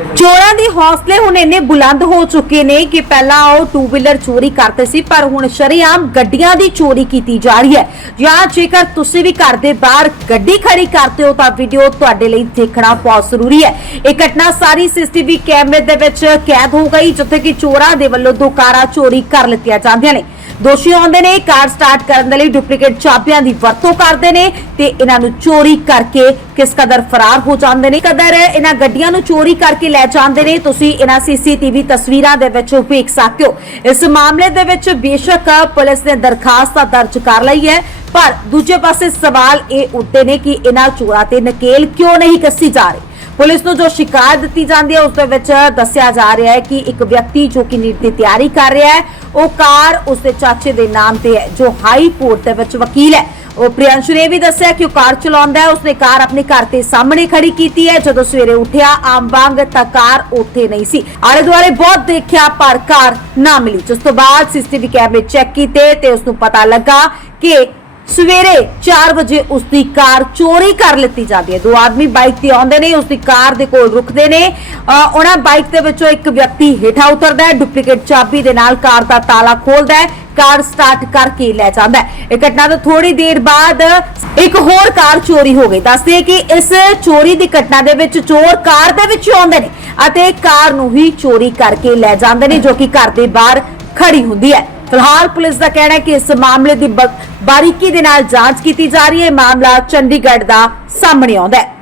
ਚੋਰਾਂ ਦੇ ਹੌਸਲੇ ਹੁਣ ਇੰਨੇ ਬੁਲੰਦ ਹੋ ਚੁੱਕੇ ਨੇ ਕਿ ਪਹਿਲਾਂ ਉਹ ਟੂ ਵੀਲਰ ਚੋਰੀ ਕਰਦੇ ਸੀ, ਪਰ ਹੁਣ ਸ਼ਰੇਆਮ ਗੱਡੀਆਂ ਦੀ ਚੋਰੀ ਕੀਤੀ ਜਾ ਰਹੀ ਹੈ। ਜਾਂ ਜੇਕਰ ਤੁਸੀਂ ਵੀ ਘਰ ਦੇ ਬਾਹਰ ਗੱਡੀ ਖੜੀ ਕਰਦੇ ਹੋ, ਤਾਂ ਵੀਡੀਓ ਤੁਹਾਡੇ ਲਈ ਦੇਖਣਾ ਬਹੁਤ ਜ਼ਰੂਰੀ ਹੈ। ਇਹ ਘਟਨਾ ਸਾਰੀ ਸੀਸੀਟੀਵੀ ਕੈਮਰੇ ਦੇ ਵਿੱਚ ਕੈਦ ਹੋ ਗਈ, ਜਿੱਥੇ ਕਿ ਚੋਰਾਂ ਦੇ ਵੱਲੋਂ ਦੋ ਕਾਰਾਂ ਚੋਰੀ ਕਰ ਲਿੱਤੀਆਂ ਜਾਂਦੀਆਂ ਨੇ। ਦੋਸ਼ੀ ਆਉਂਦੇ ਨੇ, ਕਾਰ ਸਟਾਰਟ ਕਰਨ ਦੇ ਲਈ ਡੁਪਲੀਕੇਟ ਚਾਬੀਆਂ ਦੀ ਵਰਤੋਂ ਕਰਦੇ ਨੇ ਤੇ ਇਹਨਾਂ ਨੂੰ ਚੋਰੀ ਕਰਕੇ ਕਿਸ ਕਦਰ ਫਰਾਰ ਹੋ ਜਾਂਦੇ ਨੇ। ਕਦਰ ਇਹਨਾਂ ਗੱਡੀਆਂ ਨੂੰ ਚੋਰੀ ਕਰਕੇ ਲੈ ਜਾਂਦੇ ਨੇ। ਤੁਸੀਂ ਇਹਨਾਂ ਸੀਸੀਟੀਵੀ ਤਸਵੀਰਾਂ ਦੇ ਵਿੱਚ ਵੇਖ ਸਕਦੇ ਹੋ। ਇਸ ਮਾਮਲੇ ਦੇ ਵਿੱਚ ਬੇਸ਼ੱਕ ਪੁਲਿਸ ਨੇ ਦਰਖਾਸਤ ਦਰਜ ਕਰ ਲਈ ਹੈ, ਪਰ ਦੂਜੇ ਪਾਸੇ ਸਵਾਲ ਇਹ ਉੱਠਦੇ ਨੇ ਕਿ ਇਹਨਾਂ ਚੋਰਾਂ ਤੇ ਨਕੇਲ ਕਿਉਂ ਨਹੀਂ ਕੱਸੀ ਜਾ ਰਹੀ? ਪੁਲਿਸ ਨੂੰ ਜੋ ਸ਼ਿਕਾਇਤ ਦਿੱਤੀ ਜਾਂਦੀ ਹੈ, ਉਸ ਦੇ ਵਿੱਚ ਦੱਸਿਆ ਜਾ ਰਿਹਾ ਹੈ ਕਿ ਇੱਕ ਵਿਅਕਤੀ ਜੋ ਕਿ ਨੀਟ ਦੀ ਤਿਆਰੀ ਕਰ ਰਿਹਾ ਹੈ, ਉਹ ਕਾਰ ਉਸਦੇ ਚਾਚੇ ਦੇ ਨਾਮ ਤੇ ਹੈ, ਜੋ ਹਾਈ ਕੋਰਟ ਦੇ ਵਿੱਚ ਵਕੀਲ ਹੈ। ਉਹ ਪ੍ਰਿਯੰਸ਼ੂ ਨੇ ਇਹ ਵੀ ਦੱਸਿਆ ਕਿ ਉਹ ਕਾਰ ਚਲਾਉਂਦਾ ਹੈ, ਉਸਨੇ ਕਾਰ ਆਪਣੇ ਘਰ ਦੇ ਸਾਹਮਣੇ ਖੜੀ ਕੀਤੀ ਹੈ। ਜਦੋਂ ਸਵੇਰੇ ਉੱਠਿਆ, ਆਮ ਵਾਂਗ ਤਾਂ ਕਾਰ ਉੱਥੇ ਨਹੀਂ ਸੀ। ਆਲੇ ਦੁਆਲੇ ਬਹੁਤ ਦੇਖਿਆ, ਪਰ ਕਾਰ ਨਾ ਮਿਲੀ। ਜਿਸ ਤੋਂ ਬਾਅਦ ਸੀਸੀਟੀਵੀ ਕੈਮਰੇ ਚੈੱਕ ਕੀਤੇ ਤੇ ਉਸ ਨੂੰ ਪਤਾ ਲੱਗਾ ਕਿ ਸਵੇਰੇ 4 ਵਜੇ ਉਸ ਦੀ ਕਾਰ ਚੋਰੀ ਕਰ ਲਿੱਤੀ ਜਾਂਦੀ ਹੈ। ਦੋ ਆਦਮੀ ਬਾਈਕ ਤੇ ਆਉਂਦੇ ਨੇ ਉਸ ਦੀ ਕਾਰ ਦੇ ਕੋਲ ਰੁਕਦੇ ਨੇ। ਉਹਨਾਂ ਬਾਈਕ ਦੇ ਵਿੱਚੋਂ ਇੱਕ ਵਿਅਕਤੀ ਹੇਠਾਂ ਉਤਰਦਾ ਹੈ, ਡੁਪਲੀਕੇਟ ਚਾਬੀ ਦੇ ਨਾਲ ਕਾਰ ਦਾ ਤਾਲਾ ਖੋਲਦਾ ਹੈ, ਕਾਰ ਸਟਾਰਟ ਕਰਕੇ ਲੈ ਜਾਂਦਾ ਹੈ। ਇਹ ਘਟਨਾ ਤੋਂ ਥੋੜੀ ਦੇਰ ਬਾਅਦ ਇੱਕ ਹੋਰ ਕਾਰ ਚੋਰੀ ਹੋ ਗਈ। ਦੱਸਦੇ ਕਿ ਇਸ ਚੋਰੀ ਦੀ ਘਟਨਾ ਦੇ ਵਿੱਚ ਚੋਰ ਕਾਰ ਦੇ ਵਿੱਚ ਆਉਂਦੇ ਨੇ ਅਤੇ ਕਾਰ ਨੂੰ ਹੀ ਚੋਰੀ ਕਰਕੇ ਲੈ ਜਾਂਦੇ ਨੇ, ਜੋ ਕਿ ਘਰ ਦੇ ਬਾਹਰ ਖੜੀ ਹੁੰਦੀ ਹੈ। ਫਿਲਹਾਲ ਪੁਲਿਸ ਦਾ ਕਹਿਣਾ ਹੈ ਕਿ ਇਸ ਮਾਮਲੇ ਦੀ ਬ- ਬਾਰੀਕੀ ਦੇ ਨਾਲ ਜਾਂਚ ਕੀਤੀ ਜਾ ਰਹੀ ਹੈ। ਮਾਮਲਾ ਚੰਡੀਗੜ੍ਹ ਦਾ ਸਾਹਮਣੇ ਆਉਂਦਾ ਹੈ।